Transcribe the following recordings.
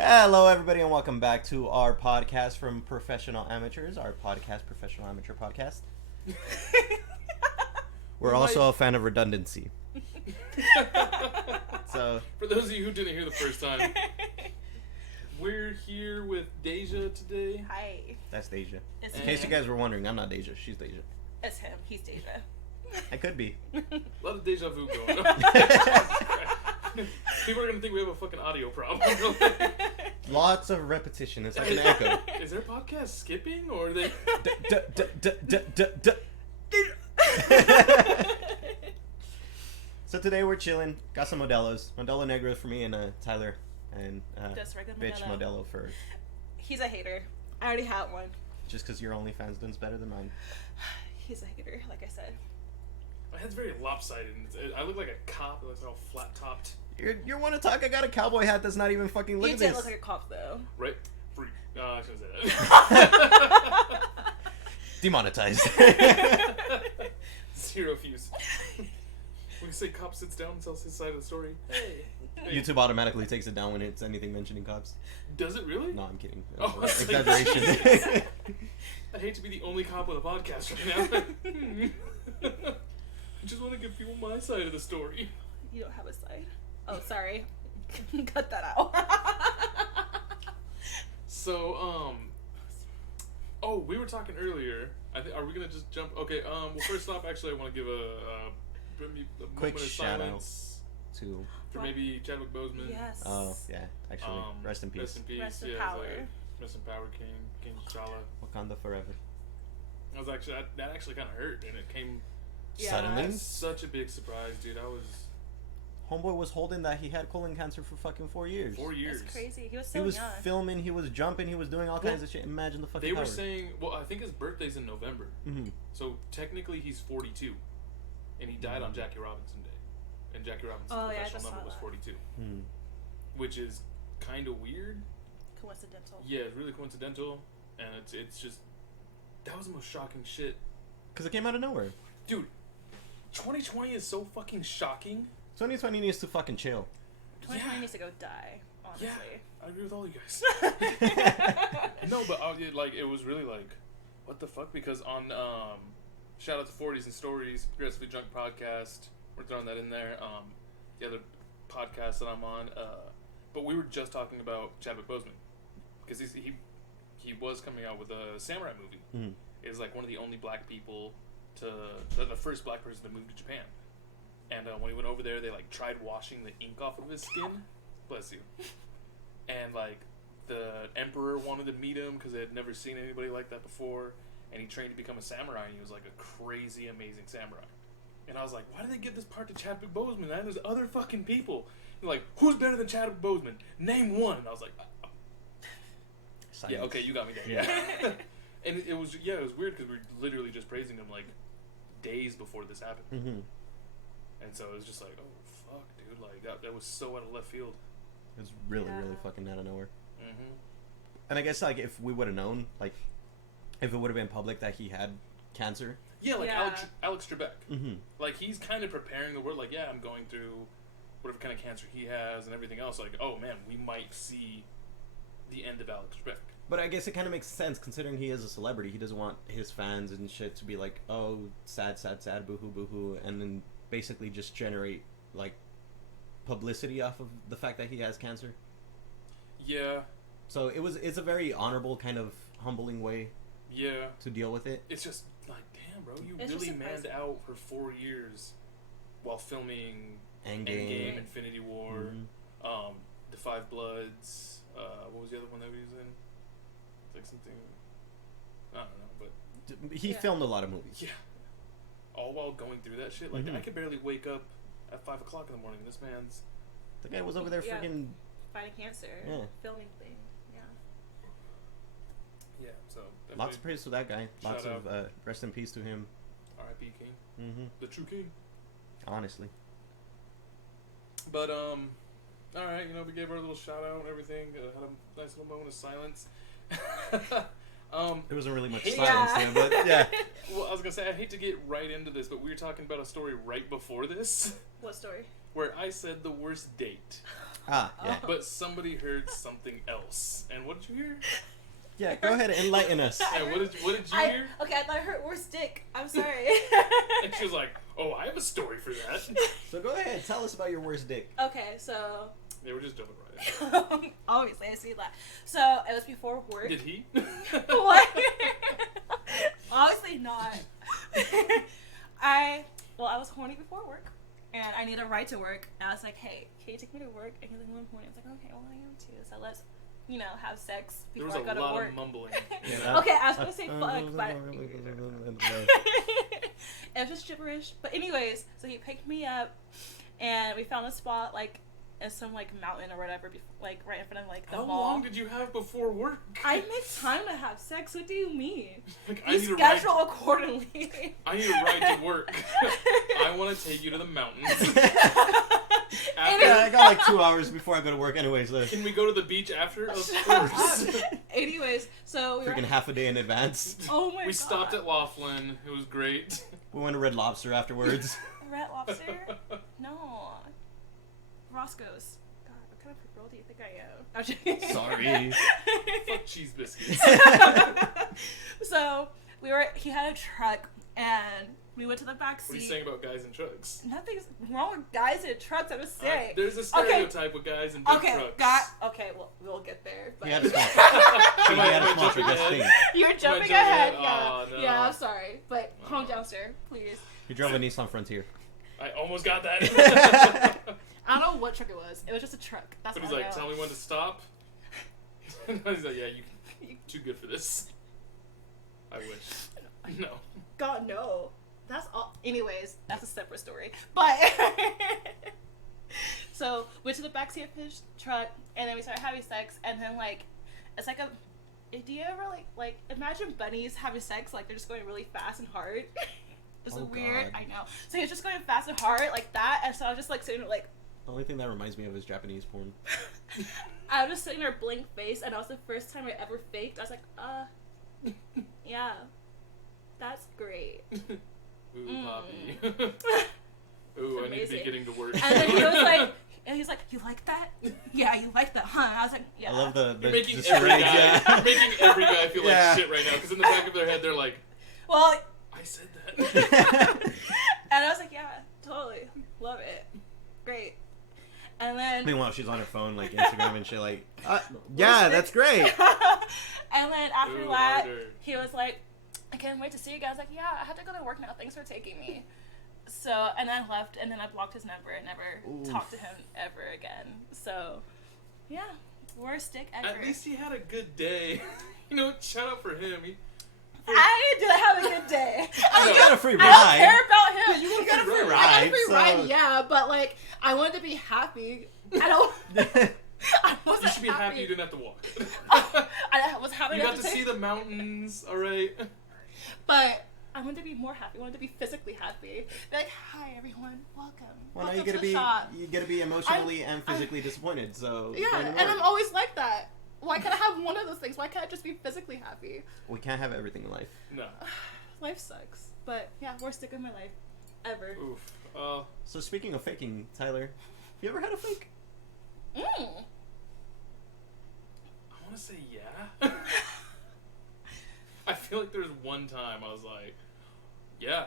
Hello, everybody, and welcome back to our podcast from Professional Amateurs, our podcast, Professional Amateur Podcast. We're also a fan of redundancy. So, for those of you who didn't hear the first time, we're here with Deja today. Hi. That's Deja. It's In him. case you guys were wondering, I'm not Deja. She's Deja. It's him. He's Deja. I could be. A lot of deja vu going on. People are going to think we have a fucking audio problem. Lots of repetition. It's like an echo. Is their podcast skipping, or are they... So today we're chilling. Got some Modelos. Modelo Negro for me and Tyler. And Just regular bitch Modelo. Modelo for... He's a hater. I already had one. Just because your OnlyFans does better than mine. He's a hater, like I said. My head's very lopsided. I look like a cop. It looks all flat-topped. You're one to talk. I got a cowboy hat that's not even fucking... Look You at did this. look like a cop, though. Right? Free. No, I shouldn't say that. Demonetized. Zero views. When you say cop sits down and tells his side of the story, hey. YouTube automatically takes it down when it's anything mentioning cops. Does it really? No, I'm kidding. Oh, I was like, Exaggeration. I'd hate to be the only cop on a podcast right now. I just want to give people my side of the story. You don't have a side. Oh, sorry. Cut that out. So, oh, we were talking earlier. Are we gonna just jump? Okay. Well, first off, actually, I want to give a Quick moment of shout silence to... for maybe Chadwick Boseman. Yes. Oh, yeah. Actually, rest in peace. Rest in peace. Rest in yeah, power. Rest in power, King T'Challa. Wakanda forever. I was actually that actually kind of hurt, and it came Yeah. Suddenly? as such a big surprise, dude. I was Homeboy was holding that he had colon cancer for fucking 4 years. 4 years. That's crazy. He was He so was young. filming, he was jumping, he was doing all kinds of shit. Imagine the fucking They were power. saying, well, I think his birthday's in November, Mm-hmm. so technically he's 42, and he died on Jackie Robinson Day, and Jackie Robinson's Oh, yeah, I professional just saw number was that. 42, Hmm. which is kind of weird. Coincidental. Yeah, it's really coincidental, and it's just that was the most shocking shit, Because it came out of nowhere. dude. 2020 is so fucking shocking. 2020 needs to fucking chill. 2020 Yeah. needs to go die, honestly. Yeah, I agree with all you guys. No, but it was really like, what the fuck? Because on shout out to 40s and Stories, Progressively Drunk podcast, we're throwing that in there. The other podcast that I'm on, but we were just talking about Chadwick Boseman because he was coming out with a samurai movie. Mm. Is like one of the only black people the first black person to move to Japan. And when he went over there, they like tried washing the ink off of his skin. Bless you. And like the emperor wanted to meet him because they had never seen anybody like that before. And he trained to become a samurai, and he was like a crazy, amazing samurai. And I was like, why did they give this part to Chadwick Boseman? Man, there's other fucking people. And like, who's better than Chadwick Boseman? Name one. And I was like, yeah, okay, you got me there. Yeah. And it was weird because we were literally just praising him like days before this happened. Mm-hmm. And so it was just like, oh, fuck, dude. Like, that was so out of left field. It was really, Yeah. really fucking out of nowhere. Mm-hmm. And I guess, like, if we would have known, like, if it would have been public that he had cancer. Yeah, like Yeah. Alex Trebek. Mm-hmm. Like, he's kind of preparing the world. Like, yeah, I'm going through whatever kind of cancer he has and everything else. Like, oh, man, we might see the end of Alex Trebek. But I guess it kind of makes sense considering he is a celebrity. He doesn't want his fans and shit to be like, oh, sad, sad, sad, boo-hoo, boo-hoo, and then basically just generate, like, publicity off of the fact that he has cancer. Yeah. So it's a very honorable, kind of humbling way Yeah. to deal with it. It's just like, damn, bro, you It's really just manned surprising. out for 4 years while filming Endgame. Infinity War, Mhm. The Five Bloods. What was the other one that he was in? It's like something, I don't know, but He Yeah. filmed a lot of movies. yeah. All while going through that shit. Like, Mhm. I could barely wake up at 5 o'clock in the morning. This man's. The guy was over there Yeah. freaking... Fighting cancer. Yeah. Filming thing. Yeah. Yeah, so. Lots of praise to that guy. Lots Shout of rest in peace to him. R.I.P. King. Mm-hmm. The true king. Honestly. But, alright, we gave our little shout out and everything. Had a nice little moment of silence. There wasn't really much Yeah. silence there, but yeah. Well, I was gonna say, I hate to get right into this, but we were talking about a story right before this What story? where I said the worst date. Ah, yeah. But somebody heard something else. And what did you hear? Yeah, go ahead and enlighten us. Yeah, what did you hear? Okay, I thought I heard worst dick. I'm sorry. And she was like, oh, I have a story for that. So go ahead, tell us about your worst dick. Okay, so They were just jumping right in. obviously I see that. So it was before work. Did he? What? Obviously not. I was horny before work, and I need a ride to work. And I was like, "Hey, can you take me to work?" And he's like, "Well, I'm horny." I was like, "Okay, well, I am too. So let's, have sex There before was I a go lot to work." of mumbling. Okay, I was gonna say fuck, but it was just gibberish. But anyways, so he picked me up, and we found a spot like in some like mountain or whatever, like right in front of like the How mall. long did you have before work? I make time to have sex. What do you mean? Like, You schedule accordingly. I need a ride to work. I want to take you to the mountains. Yeah, I got like 2 hours before I go to work anyway, so Can we go to the beach after? Of course. Anyways, so we were. freaking half a day in advance. Oh my god. We stopped at Laughlin. It was great. We went to Red Lobster afterwards. Red Lobster? No. Roscoe's. God, what kind of girl do you think I am? I'm joking. Sorry. Fuck cheese biscuits. So he had a truck, and we went to the back What are you seat. saying about guys in trucks? Nothing's wrong with guys in trucks. I'm just saying. There's a stereotype with guys in big trucks. Okay, well, we'll get there. But He had a small he had a small truck, that's the thing. You're jumping jumping ahead. ahead? Yeah. Oh, no. Yeah, I'm sorry. But calm down, sir. Please. He drove a Nissan Frontier. I almost got that. I don't know what truck it was. It was just a truck. That's But all he's I like, know. tell me when to stop. He's like, yeah, you're too good for this. I wish. No. God, no. That's all. Anyways, that's a separate story. But so went to the backseat of his truck, and then we started having sex, and then like, it's like a. Do you ever like imagine bunnies having sex like they're just going really fast and hard? It's Oh, weird. God. I know. So he was just going fast and hard like that, and so I was just like sitting there like. The only thing that reminds me of is Japanese porn. I was just sitting there blank face, and that was the first time I ever faked. I was like, yeah, that's great. Ooh, Poppy. Ooh, I need to be amazing. getting to work. And then he was like, he's like, you like that? Yeah, you like that, huh? And I was like, yeah. I love the You're making just every right, guy. yeah. You're making every guy feel Yeah. like shit right now because in the back of their head they're like, Well, I said that. and I was like, yeah, totally, love it, great. And then, Meanwhile, she's on her phone, like Instagram and shit, like, yeah, that's great. and then after Ooh, that, harder. he was like, I can't wait to see you guys. Like, yeah, I have to go to work now. Thanks for taking me. So, and I left, and then I blocked his number and never Oof. talked to him ever again. So, yeah, worst dick ever. At least he had a good day. You know, shout out for him. I didn't have a good day. You got a free I don't ride. care about him. You got a free I got a ride. free so- ride, yeah, but like I wanted to be happy. I don't. I wasn't You should be happy you didn't have to walk. I was happy. You got to see the mountains, alright? But I wanted to be more happy. I wanted to be physically happy. Be like, hi everyone, welcome. Well, now welcome you to the shop. gotta be emotionally and physically disappointed. So Yeah, going to and I'm work. always like that. Why can't I have one of those things? Why can't I just be physically happy? We can't have everything in life. No. Life sucks. But yeah, worst dick of my life ever. Oof. So speaking of faking, Tyler, you ever had a fake? Mm. I want to say yeah. I feel like there was one time I was like, yeah.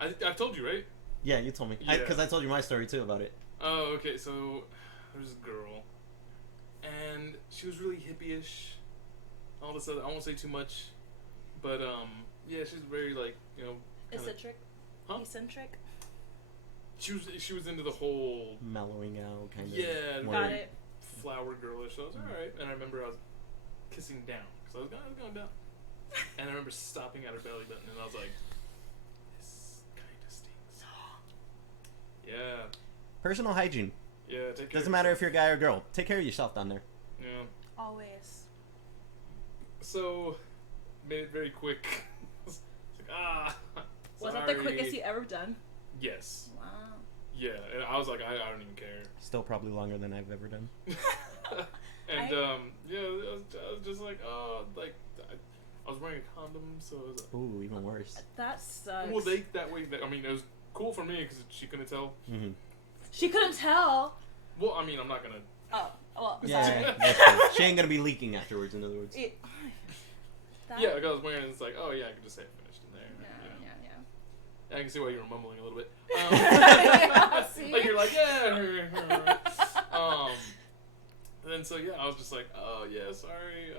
I've told you, right? Yeah, you told me. Yeah. Because I told you my story too about it. Oh, okay, so there was this girl, and she was really hippie-ish. All this other, I won't say too much, but yeah, she's very like, you know, kinda, Eccentric. Huh? Eccentric. she was into the whole Mellowing out, kind of. Yeah, more- Got it. flower girlish. So I was alright, and I remember I was kissing down because I was going down, and I remember stopping at her belly button, and I was like, this kind of stinks. Yeah, Personal hygiene. yeah. Take care. Doesn't matter if you're a guy or girl. Take care of yourself down there. Yeah. Always. So, made it very quick. It's like, Was that the sorry. quickest you ever done? Yes. Wow. Yeah, and I was like, I don't even care. Still probably longer than I've ever done. And yeah, I was just like, oh, like I was wearing a condom, so it was Ooh, even worse. That sucks. well, that way. I mean, it was cool for me because she couldn't tell. Mm-hmm. She couldn't tell. Well, I mean, I'm not gonna. Oh, well, Yeah, sorry. that's true. She ain't gonna be leaking afterwards. In other words. That- Yeah, like I was wearing it, it's like, oh yeah, I can just say it finished in there. Yeah, you know. yeah. I can see why you were mumbling a little bit. Yeah, see? Like you're like, yeah. And then so yeah, I was just like, oh yeah, sorry.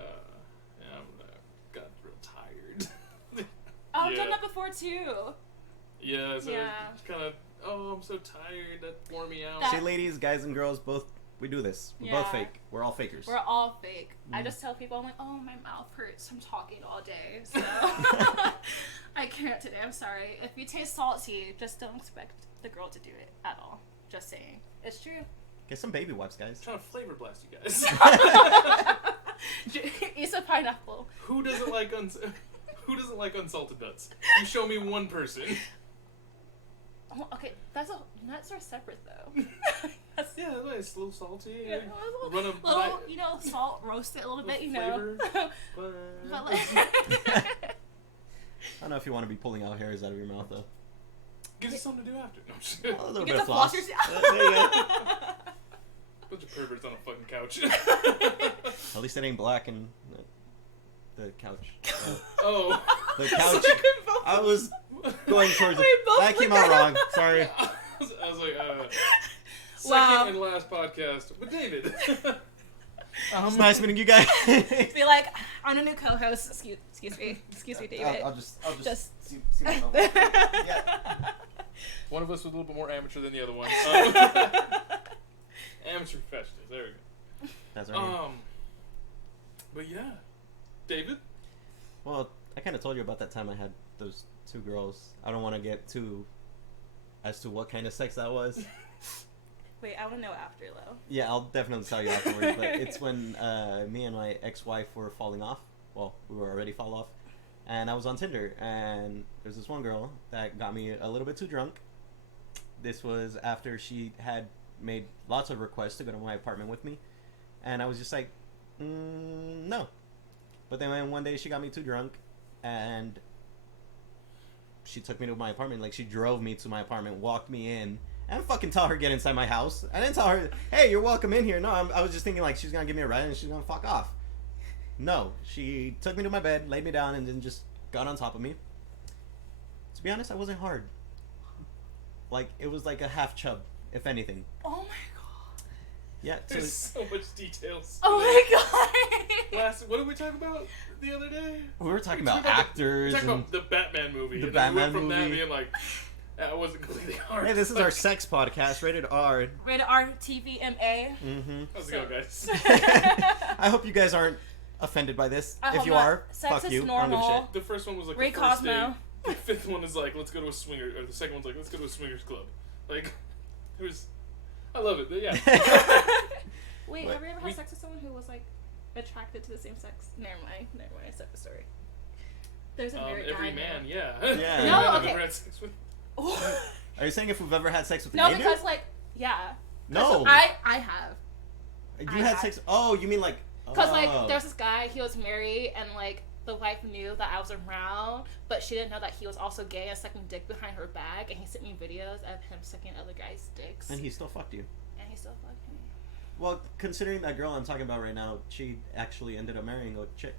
Yeah, got real tired. Oh, I've Yeah. done that before too. Yeah, so Yeah. kind of, oh, I'm so tired. That wore me out. That- See, ladies, guys, and girls, both we do this. We're both Yeah. fake. We're all fakers. We're all fake. I Mm. just tell people, I'm like, oh, my mouth hurts from talking all day, so I can't today. I'm sorry. If you taste salty, just don't expect the girl to do it at all. Just saying. It's true. Get some baby wipes, guys. I'm trying to flavor blast you guys. Eat some pineapple. Who doesn't like unsalted nuts? You show me one person. Oh, okay, nuts are separate though. That's, Yeah, it's a little salty. yeah, a Run a little, you know, salt, roast it a little bit, you know. flavor. But like, I don't know if you want to be pulling out hairs out of your mouth though. Gives you something to do after. No, I'm just kidding. A little you bit get of to floss. floss your There you go. Bunch of perverts on a fucking couch. At least it ain't black and the couch. Oh. The So couch. we can both- I was going towards We it. both That came looked out at wrong. him. Sorry. I was like, second Wow. and last podcast with David. It's nice meeting you guys. Be like, I'm a new co-host. Excuse me, David. I'll just Just- see myself. Yeah. One of us was a little bit more amateur than the other one. Amateur professionals. There we That's go. right. But yeah, David. Well, I kind of told you about that time I had those two girls. I don't want to get too as to what kind of sex that was. Wait, I want to know after though. Yeah, I'll definitely tell you afterwards. But it's when me and my ex-wife were falling off. Well, we were already fall off, and I was on Tinder, and there's this one girl that got me a little bit too drunk. This was after she had made lots of requests to go to my apartment with me, and I was just like, no. But then one day she got me too drunk, and she took me to my apartment. Like, she drove me to my apartment, walked me in. I didn't fucking tell her get inside my house. I didn't tell her, hey, you're welcome in here. No, I was just thinking like she's gonna give me a ride and she's gonna fuck off. No, she took me to my bed, laid me down, and then just got on top of me. To be honest, I wasn't hard. Like, it was like a half chub, if anything. Oh my god. Yeah. So There's so much details. Oh my god. What did we talk about the other day? we were talking We about talked actors. We talked And, about the Batman movie. The and then we went Batman from that movie. being like, that wasn't completely hard. hey, this is our sex podcast, rated R. Rated R TVMA. Mm-hmm. How's it going, guys? I hope you guys aren't offended by this. I If hope you not. are, Sex fuck is you. I don't give a normal. shit. The first one was like Ray the first Cosmo. date. The fifth one is like, let's go to a swinger. Or the second one's like, let's go to a swingers club. Like, it was. I love it. But yeah. Wait, What? have you ever had sex with someone who was like attracted to the same sex? Never mind. It's up the story. There's a married Every guy. man, yeah. Yeah. No, I've okay. ever had sex with. Are you saying if we've ever had sex with a No, gay dude? because like, yeah. 'Cause No. I have. You I had have. sex. Oh, you mean like? Cause like oh. there's this guy, he was married, and like the wife knew that I was around, but she didn't know that he was also gay and sucking dick behind her back. And he sent me videos of him sucking other guys' dicks, And he still fucked you. and he still fucked me. Well, considering that girl I'm talking about right now, she actually ended up marrying a chick.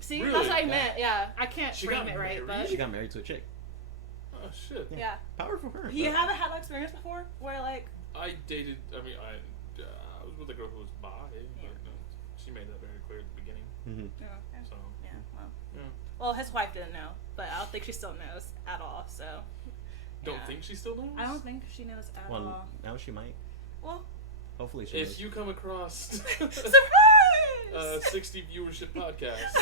See, Really? that's what I Yeah. meant. Yeah, I can't She frame got it right, married? She but got married to a chick. Oh shit. yeah. Power for her. You but- haven't had that experience before, where like, I dated. I mean, I was with a girl who was bi. Yeah. But, she made that very clear at the beginning. Mhm. yeah, So yeah, well, yeah. well, his wife didn't know, but I don't think she still knows at all. So, Don't yeah. think she still knows. I don't think she knows at Well, all. now she might. Well, Hopefully she If knows. you come across surprise! 60 viewership podcast,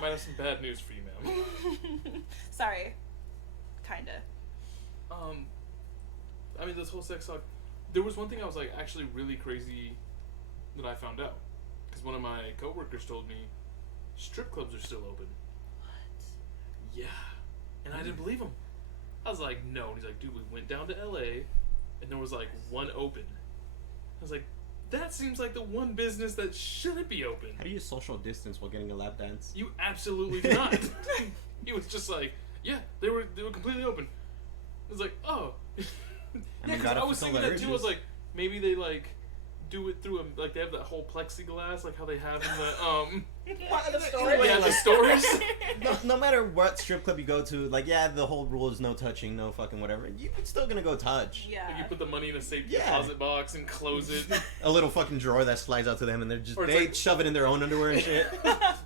might have some bad news for you, ma'am. Sorry, kinda. I mean, this whole sex talk. There was one thing I was like actually really crazy that I found out because one of my coworkers told me strip clubs are still open. What? Yeah, and I didn't believe him. I was like, no. And he's like, dude, we went down to LA, and there was like one open. I was like, that seems like the one business that shouldn't be open. How do you social distance while getting a lap dance? You absolutely do not. He was just like, yeah, they were completely open. I was like, oh. I Yeah, mean, 'cause gotta I was fulfill thinking the that too. I was urges. like, maybe they like do it through a, like they have that whole plexiglass like how they have in the What, the Either store? way, yeah, the like- stores. No matter what strip club you go to, like, yeah, the whole rule is no touching, no fucking whatever. You're still gonna go touch. Yeah. Like you put the money in a safe Yeah. deposit box and close it. A little fucking drawer that slides out to them, and they're just Or it's they like- shove it in their own underwear and shit.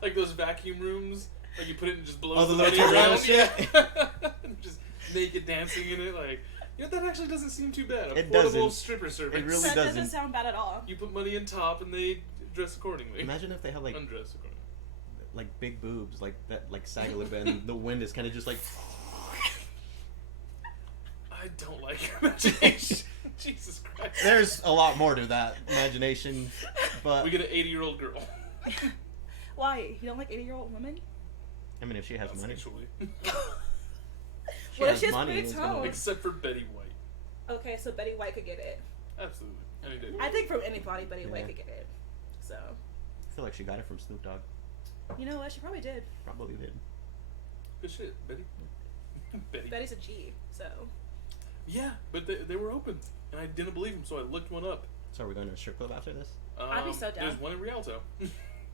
Like those vacuum rooms. Like you put it and just blows Oh, the the little money tornado around. shit? Yeah. Just naked dancing in it. Like, you know, that actually doesn't seem too bad. A It portable doesn't. stripper service. It really That doesn't doesn't. sound bad at all. You put money in top and they dress accordingly. Imagine if they had like Undress accordingly. big boobs like that, like sag a little bit, and the wind is kind of just like. I don't like your imagination. Jesus Christ. There's a lot more to that imagination, but We get an 80-year-old girl. Why? You don't like 80-year-old women? I mean, if she has money, Sexually. she What if has she has money, big it's gonna toes? be- Except for Betty White. Okay, so Betty White could get it. Absolutely. Any day. I think from anybody, Betty White Yeah. could get it. So, I feel like she got it from Snoop Dogg. you know what? She probably did. Probably did. Good shit, Betty. Betty. Betty's a G, so. Yeah, but they were open. And I didn't believe them, so I looked one up. So are we going to a strip club after this? I'd be so down. There's one in Rialto.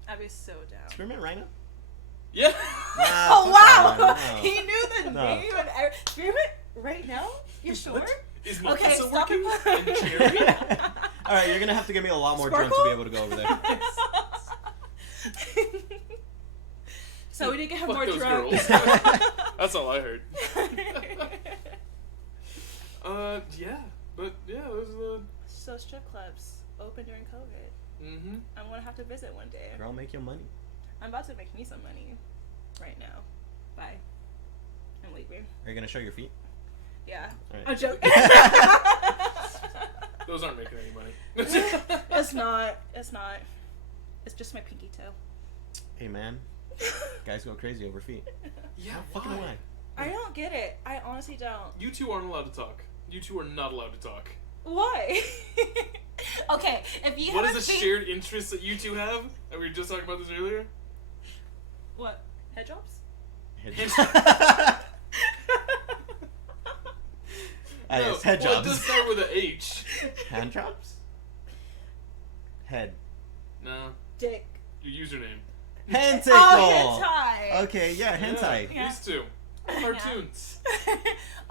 I'd be so down. Spearmint Rhino? Yeah. Oh, fuck wow! that, no. He knew the No. name and Spearmint right now? You're sure? What? Is my Okay, pizza stop working? it. And cherry? Alright, you're gonna have to give me a lot more drunk to be able to go over there. So we need to have Fuck more those drunk. girls. That's all I heard. Yeah. But, yeah, those are the... So strip clubs open during COVID. Mm-hmm. I'm gonna have to visit one day. Girl, make your money. I'm about to make me some money right now. Bye. I'm leaving. Are you gonna show your feet? Yeah. Alright. I'm joking. Those aren't making any money. It's not. It's not. It's just my pinky toe. Hey man, guys go crazy over feet. Yeah, How fucking am why? I? I don't get it. I honestly don't. You two aren't allowed to talk. You two are not allowed to talk. Why? Okay, if you What have is the shared interest that you two have? And we were just talking about this earlier. What? Head jobs? Yes, head well, it jobs. does start with an H. Hand jobs? Head. No, Dick. your username. Henticle! Oh, hentai. Okay, yeah, hentai. Yeah. These two. Cartoons.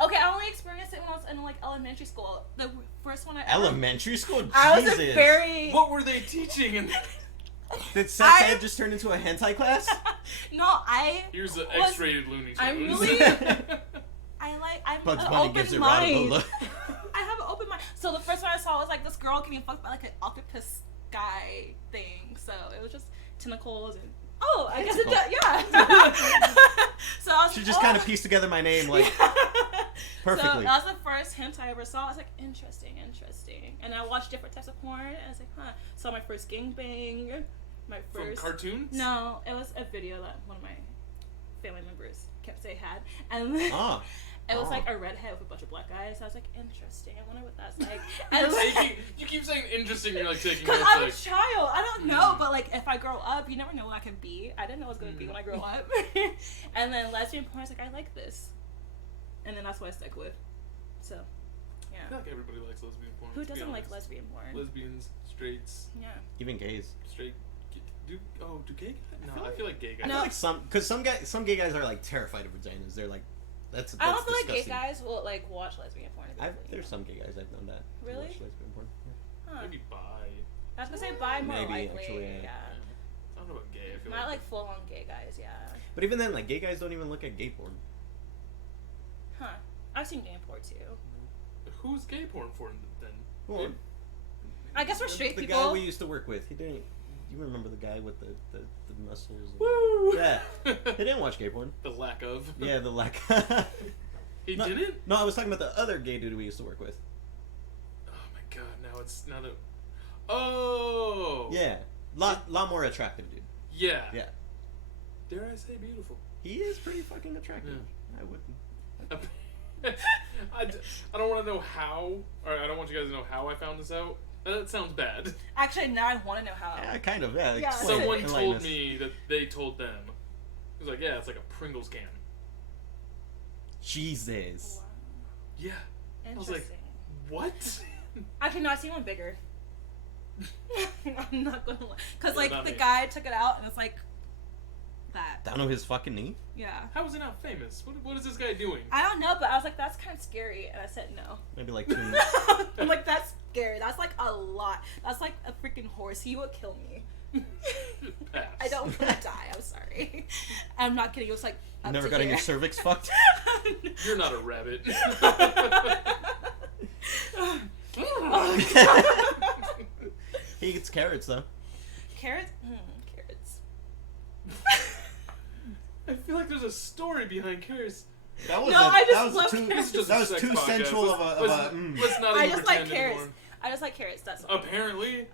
Okay, I only experienced it when I was in like elementary school. The first one I ever- Elementary school? Jesus. I was a very What were they teaching? And Did sex I- ed just turn into a hentai class? no. I here's the Was- X-rated Looney Tunes. I'm really- I'm Bugs an Bunny open gives it mind. Radabola. I have an open mind. So the first one I saw was like this girl getting fucked by like an octopus guy thing. So it was just tentacles and I guess it does. Yeah. So I was She like, just kind of pieced together my name like perfectly. So that was the first hint I ever saw. I was like, interesting. And I watched different types of porn. And I was like, huh. Saw my first gangbang. My From first. cartoons? No, it was a video that one of my family members kept saying had, and Ah. it was Oh. like a redhead with a bunch of black guys. So I was like, interesting. I wonder what that's like. You're And taking, you keep saying interesting, you're like taking because notes, I'm a like, child, I don't know, but like if I grow up, you never know what I can be. I didn't know what I was gonna be when I grow up. And then lesbian porn, I was like, I like this, and then that's what I stuck with. So, I yeah. feel like everybody likes lesbian porn. Who let's be doesn't like honest. lesbian porn? Lesbians, straights, Yeah. Even gays. straight. Do gay guys? No, feel I feel like gay guys. I No. feel like some gay guys are like terrified of vaginas. They're like, that's I don't feel like disgusting. gay guys will like watch lesbian porn. There's some gay guys I've known that Really? watch lesbian porn. Yeah. Huh. Maybe bi. I was gonna say bi more Maybe, likely. actually, yeah. yeah. I don't know about gay. I feel Not like full on gay guys. Yeah. But even then, like gay guys don't even look at gay porn. Huh. I've seen gay porn too. Who's gay porn for then? Well, I guess we're straight the people. guy we used to work with, he didn't. You remember the guy with the muscles? And, Woo! Yeah, he didn't watch gay porn. The lack of. Yeah, the lack. He no, didn't? No, I was talking about the other gay dude we used to work with. Oh my god, now that. Oh! Yeah, lot more attractive dude. Yeah. Yeah, Dare I say beautiful? he is pretty fucking attractive. Yeah. I wouldn't. I don't want to know how, or I don't want you guys to know how I found this out. That sounds bad. Actually, now I want to know how. Yeah, kind of. Yeah. Yeah. explain it, Someone enlighten told us. me that they told them. It was like, yeah, it's like a Pringles can. Jesus. Wow. Yeah. I was Interesting. like, what? Actually, no, I seen one bigger. I'm not gonna lie. Because, Yeah, like, not the me. guy took it out and it's like that. Down to his fucking knee. Yeah. How is it not famous? What is this guy doing? I don't know, but I was like, that's kind of scary. And I said no. Maybe like 2. I'm like, that's scary. That's like a lot. That's like a freaking horse. He would kill me. Pass. I don't want to die. I'm sorry. I'm not kidding. It was like You up never to got here. your cervix fucked. You're not a rabbit. He eats carrots though. Carrots? Carrots. I feel like there's a story behind carrots. That was No, I just that was love too, carrots. This is just that a was sex too podcast. sensual of a. Let's not I even just like pretend carrots. anymore. I just like carrots. That's all. Apparently.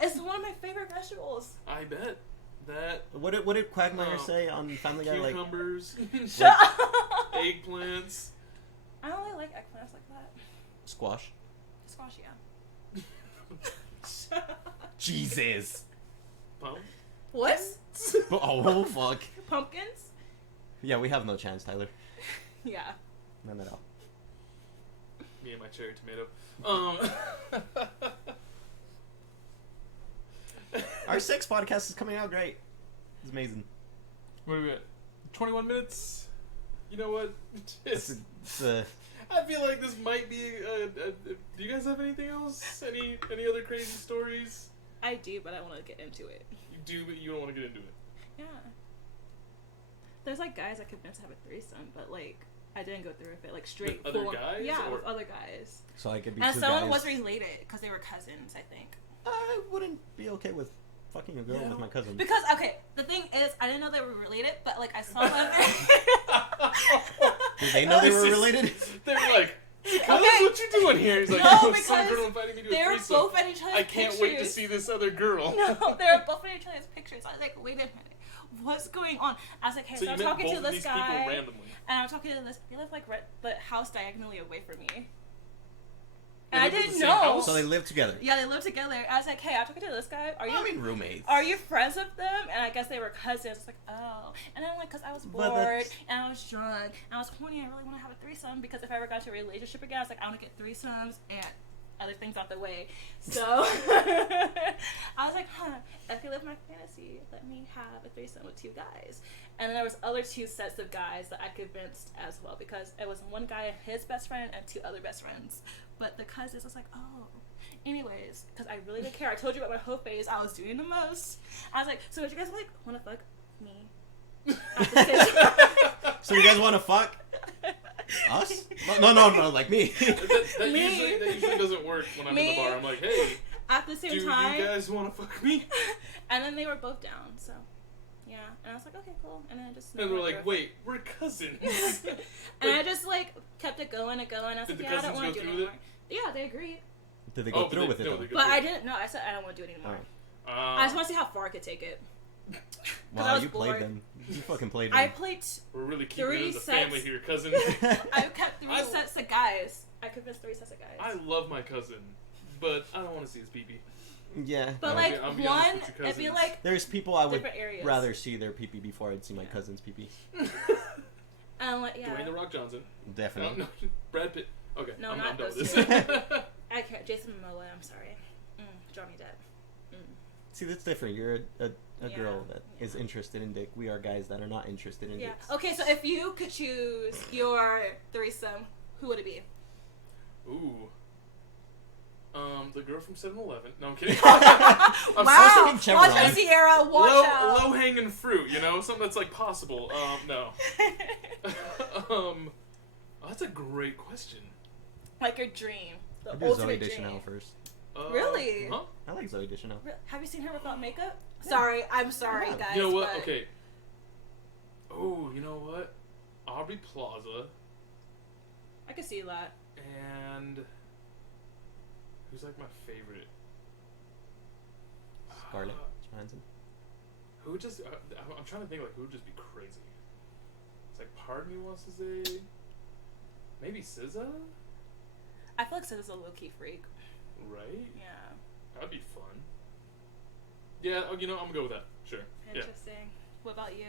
It's one of my favorite vegetables. I bet. That What did Quagmire say on Family Guy? Like, cucumbers, Shut up. eggplants. I don't really like eggplants like that. squash. Squash, yeah. Jesus. Pump. What? Oh fuck. Pumpkins? Yeah, we have no chance, Tyler. Yeah. None at all. Me and my cherry tomato. Our 6 podcast is coming out great. It's amazing. What are we at? 21 minutes? You know what? It's a, I feel like this might be. Do you guys have anything else? Any other crazy stories? I do, but I want to get into it. You do, but you don't want to get into it. Yeah. There's like guys I convinced to have a threesome, but like I didn't go through with it. Like straight With other full- guys, Yeah, or- with other guys. so I could be And 2 someone guys. was related because they were cousins, I think. I wouldn't be okay with fucking a girl Yeah. with my cousin. Because okay, the thing is, I didn't know they were related, but like I saw them. Did they know they were This is- related? They were like, "Cuz, Okay. what you doing here?" He's like, No, "Oh, some because girl invited me to they a were threesome. both at each other's I can't pictures. wait to see this other girl." No, they were both at each other's pictures. I was like, wait a minute, what's going on? I was like, hey, So so you I'm met talking both to of this these guy, people randomly. and I'm talking to this. He lived like the house diagonally away from me, They and I lived in the didn't same know. house? So they live together. Yeah, they lived together. I was like, hey, I'm talking to this guy. I mean, roommates. Are you friends with them? And I guess they were cousins. It's like, oh. And then I'm like, because I was But bored, that's- and I was drunk, and I was horny, I really want to have a threesome, because if I ever got into a relationship again, I was like, I want to get threesomes and other things out the way. So, I was like, if I could live my fantasy, let me have a threesome with 2 guys. And then there was other 2 sets of guys that I convinced as well, because it was one guy and his best friend and 2 other best friends. But the cousins was like, oh. Anyways, because I really didn't care. I told you about my whole phase. I was doing the most. I was like, so would you guys like want to fuck me? At the same time? So you guys want to fuck us? No, like me. That Me. usually doesn't work when I'm in the Me. bar. I'm like, hey, At the same do time. you guys want to fuck me? And then they were both down. So, yeah. And I was like, okay, cool. And then I just. And we're like, wait, we're cousins. And I just like kept it going and going. I was Did like, the yeah, I don't cousins want go to do it through with anymore. Yeah, they agreed. Did they go but through with it no, though? they go But through I it. didn't. No, I said I don't want to do it anymore. Oh. I just want to see how far I could take it. I Wow, was you played bored. them. You fucking played I them. played. We're really keeping 3 it as a sets. family here, cousin. I kept 3 sets of guys. I convinced 3 sets of guys. I love my cousin, but I don't want to see his pee-pee. Yeah. But I'll like be honest one, with your it'd be cousins. like There's people I would different areas. rather see their pee before I'd see my Yeah. cousin's pee. And like, yeah. Dwayne the Rock Johnson. Definitely. No, Brad Pitt. Okay, No, I'm not done with those this. I can't. Jason Momoa. I'm sorry. Johnny Depp. See, that's different. You're a Yeah, girl that is yeah. interested in dick. We are guys that are not interested in Yeah. dicks. Okay, so if you could choose your threesome, who would it be? Ooh. The girl from 7-Eleven. No, I'm kidding. I'm Wow. thinking Chevron. Watch out, Sierra. Watch out. Low hanging fruit, you know, something that's like possible. No. Oh, that's a great question. Like your dream, the I'll do Zoe ultimate dream. Deschanel first. Really? Huh? I like Zoe Deschanel. Have you seen her without makeup? Sorry, I'm sorry, Yeah. guys. You know what? but- Okay. Oh, you know what? Aubrey Plaza I could see that. and who's like my favorite? Scarlett Johansson. Who would just? I'm trying to think like who would just be crazy. It's like part of me wants to say maybe SZA, I feel like Sid is a low key freak. right? Yeah. That'd be fun. Yeah, oh, you know, I'm gonna go with that. Sure. Yeah. Interesting. What about you?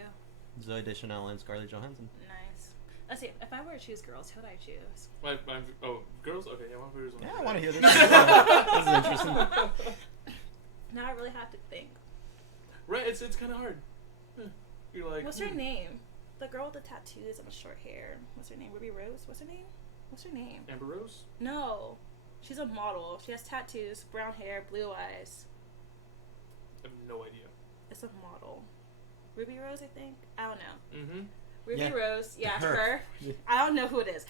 Zoe Deschanel and Scarlett Johansson. Nice. Let's see. If I were to choose girls, who would I choose? Girls? Okay, yeah, my favorite one. Yeah, I want to hear this. This is interesting. Now I really have to think. Right, it's kind of hard. You're like, What's her name? The girl with the tattoos and the short hair. What's her name? Ruby Rose? What's her name? What's her name? Amber Rose? No. She's a model. She has tattoos, brown hair, blue eyes. I have no idea. It's a model. Ruby Rose, I think? I don't know. Mm-hmm. Ruby Yeah. Rose. Yeah, Her. her. I don't know who it is.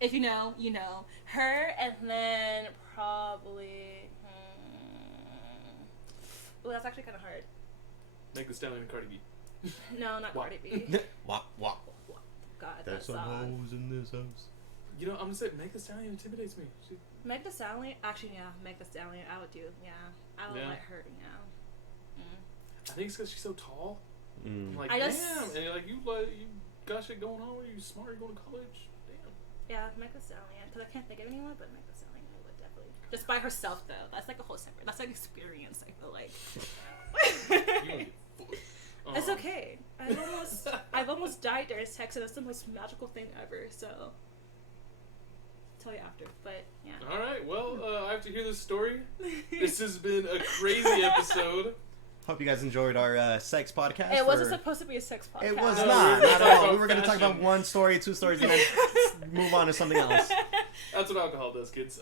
If you know, you know. Her, and then probably... Oh, that's actually kind of hard. Meg Thee Stallion and Cardi B. No, not Wow. Cardi B. Wop, wop. God, There's that some song. hoes in this house. You know, I'm gonna say Meg Thee Stallion intimidates me. Meg Thee Stallion? Actually, yeah, Meg Thee Stallion. I would do, yeah. I would Yeah. let her, yeah. I think it's because she's so tall. I'm like, I damn. just- And you're like, you got shit going on. You smart. You're going to college. Damn. Yeah, Meg Thee Stallion. Because I can't think of anyone, but Meg Thee Stallion I would definitely. Just by herself, though. That's like a whole separate. That's like an experience, I feel like. You don't get fucked. It's okay. I've almost died during sex, and it's the most magical thing ever, so. I'll tell you after, but yeah. All right. Well, I have to hear this story. This has been a crazy episode. Hope you guys enjoyed our sex podcast. It wasn't supposed to be a sex podcast. It was No, not. we were Not at talking all. We about were going to talk fashion. about one story, two stories, and then move on to something else. That's what alcohol does, kids.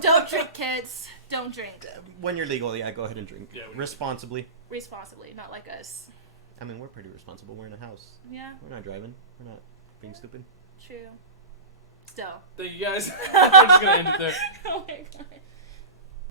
Don't drink, kids. Don't drink. When you're legal, yeah, go ahead and drink. Yeah, responsibly. Responsibly, not like us. I mean, we're pretty responsible. We're in a house. Yeah, We're not driving. We're not being stupid. true. Still. Thank you guys. We're just gonna end it there. Oh my god.